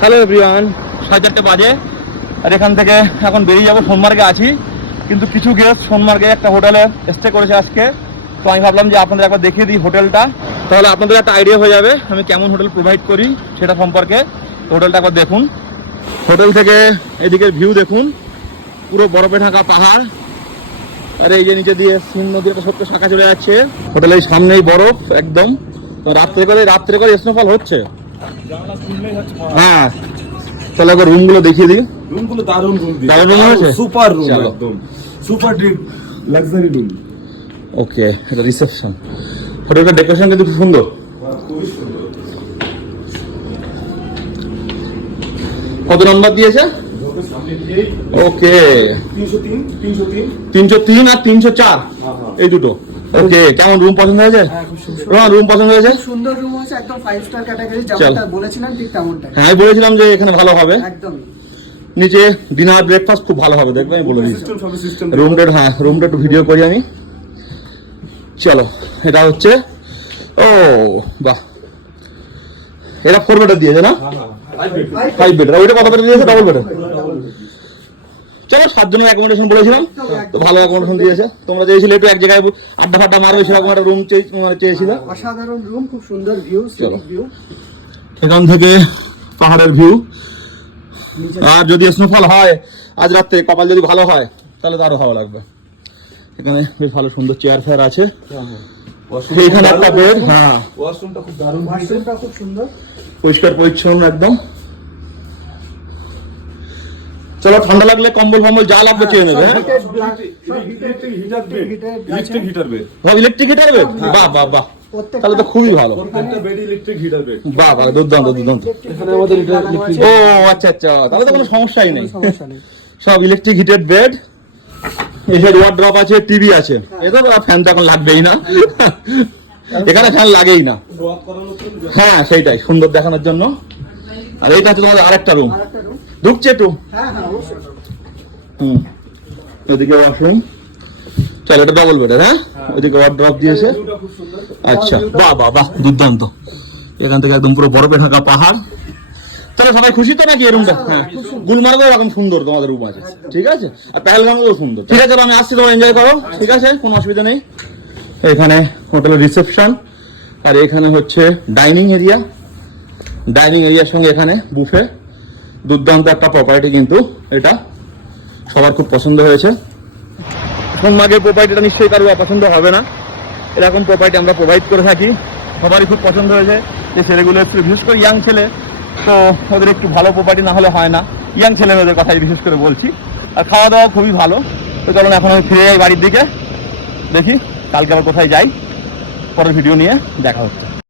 Hello everyone সাড়ে চারটে বাজে। আর এখান থেকে এখন বেরিয়ে যাব, সোনমার্গে আছি। কিন্তু কিছু গেস্ট সোনমার্গে একটা হোটেলে স্টে করেছে আজকে। তো আমি ভাবলাম যে আপনাদের একবার দেখিয়ে দিই হোটেলটা তাহলে আপনাদের একটা আইডিয়া হয়ে যাবে, আমি কেমন হোটেল প্রোভাইড করি সেটা সম্পর্কে। হোটেলটা একবার দেখুন। হোটেল থেকে এদিকের ভিউ দেখুন। পুরো বরফে ঢাকা পাহাড়। আর এই যে নিচে দিয়ে সিন নদী একটা সত্য শাখা চলে যাচ্ছে। হোটেলের সামনেই বরফ, একদম। রাত্রে করে রাত্রে করে স্নোফল হচ্ছে। হ্যাঁ তাহলে একবার রুমগুলো দেখিয়ে দিই। রুমগুলো দারুণ রুম দারুণ room আছে? সুপার রুম একদম। Super deep luxury room okay এটা রিসেপশন হোটেলটা ডেকোরেশন কিন্তু খুব সুন্দর। কত নম্বর দিয়েছে? ওকে তিনশো তিন। তিনশো তিন আর তিনশো চার। হ্যাঁ, হ্যাঁ। এই দুটো। ওকে কেমন রুম পছন্দ হয়েছে? হ্যাঁ, রুম পছন্দ হয়েছে? সুন্দর রুম আছে একদম ফাইভ স্টার ক্যাটাগরি যেমনটা বলেছিলাম ঠিক তেমনটাই। হ্যাঁ আমি বলেছিলাম যে এখানে ভালো হবে। একদমই। নিচে ডিনার ব্রেকফাস্ট খুব ভালো হবে দেখবে আমি বলে সবই রুমটা হ্যাঁ রুমটা একটু ভিডিও করি আমি। চলো এটা হচ্ছে ও বাহ। এটা ফোর বেডের দিয়েছে না? ফাইভ বেড ওইটা কত বেডের দিয়েছে? ডাবল বেডের চলো সাতজনের অ্যাকোমোডেশন বলেছিলাম। তো ভালো অ্যাকোমোডেশন দিয়েছে। তোমরা চেয়েছিলে একটু এক জায়গায় আড্ডা ফাড্ডা মারবে সেরকম একটা রুম চেয়েছিলে। অসাধারণ রুম খুব সুন্দর ভিউ। ভিউ এখান থেকে পাহাড়ের ভিউ আর যদি স্নোফল হয় আজ রাত্রে কপাল যদি ভালো হয় তাহলে তো আরও ভালো লাগবে। এখানে বেশ ভালো সুন্দর চেয়ার ফেয়ার আছে। এখানে একটা বেড হ্যাঁ। ওয়াশরুমটা খুব দারুণ। ওয়াশরুমটা খুব সুন্দর। পরিষ্কার পরিচ্ছন্ন একদম। চলো ঠান্ডা লাগলে কম্বল ফম্বল যা লাগবে চেয়ে নেবে হ্যাঁ? Electric heater bed electric heater বাহ বাহ বাহ। তাহলে তো খুবই ভালো। প্রত্যেকটা বেড ইলেকট্রিক হিটার বেড বাহ বাহ দুর্দান্ত দুর্দান্ত। এখানে আমাদের ইলেকট্রিক ও আচ্ছা আচ্ছা তাহলে তো কোনো সমস্যাই নেই। সব ইলেকট্রিক হিটেড বেড এসে ওয়ার্ড্রপ আছে টিভি আছে। এটা তো ফ্যান তো এখন লাগবেই না। এখানে ফ্যান লাগেই না। হ্যাঁ সেইটাই সুন্দর দেখানোর জন্য। আর এইটা হচ্ছে তোমাদের আরেকটা রুম ঢুকছে একটু। হ্যাঁ হ্যাঁ হুম। এদিকে ওয়াশরুম চল এটা ডবল বেডের হ্যাঁ? ওইদিকে ওয়ার্ড্রপ দিয়েছে। আচ্ছা। বাহ বাহ বাহ দুর্দান্ত। এখান থেকে একদম পুরো বরফে ঢাকা পাহাড়। তাহলে সবাই খুশি তো নাকি এই রুমটা হ্যাঁ গুলমার্গও এরকম সুন্দর তোমাদের রুম আছে। ঠিক আছে? আর পেহেলগামও সুন্দর। ঠিক আছে আমি আসছি তোমার এনজয় করো। ঠিক আছে? কোনো অসুবিধা নেই। এখানে হোটেলের রিসেপশন আর এখানে হচ্ছে ডাইনিং এরিয়া ডাইনিং এরিয়ার সঙ্গে এখানে বুফে দুর্দান্ত একটা প্রপার্টি কিন্তু এটা সবার খুব পছন্দ হয়েছে। সোনমার্গের প্রপার্টিটা নিশ্চয়ই কারও অপছন্দ হবে না। এরকম প্রপার্টি আমরা প্রোভাইড করে থাকি। সবারই খুব পছন্দ হয়েছে যে ছেলেগুলো একটু বিশেষ করে ইয়াং ছেলে, তো ওদের একটু ভালো প্রপার্টি না হলে হয় না। ইয়াং ছেলে মেয়েদের কথাই বিশেষ করে বলছি। আর খাওয়া দাওয়া খুবই ভালো। তো চলুন এখন আমি ফিরে যাই বাড়ির দিকে। দেখি কালকে আবার কোথায় যাই। পরের ভিডিও নিয়ে দেখা হচ্ছে।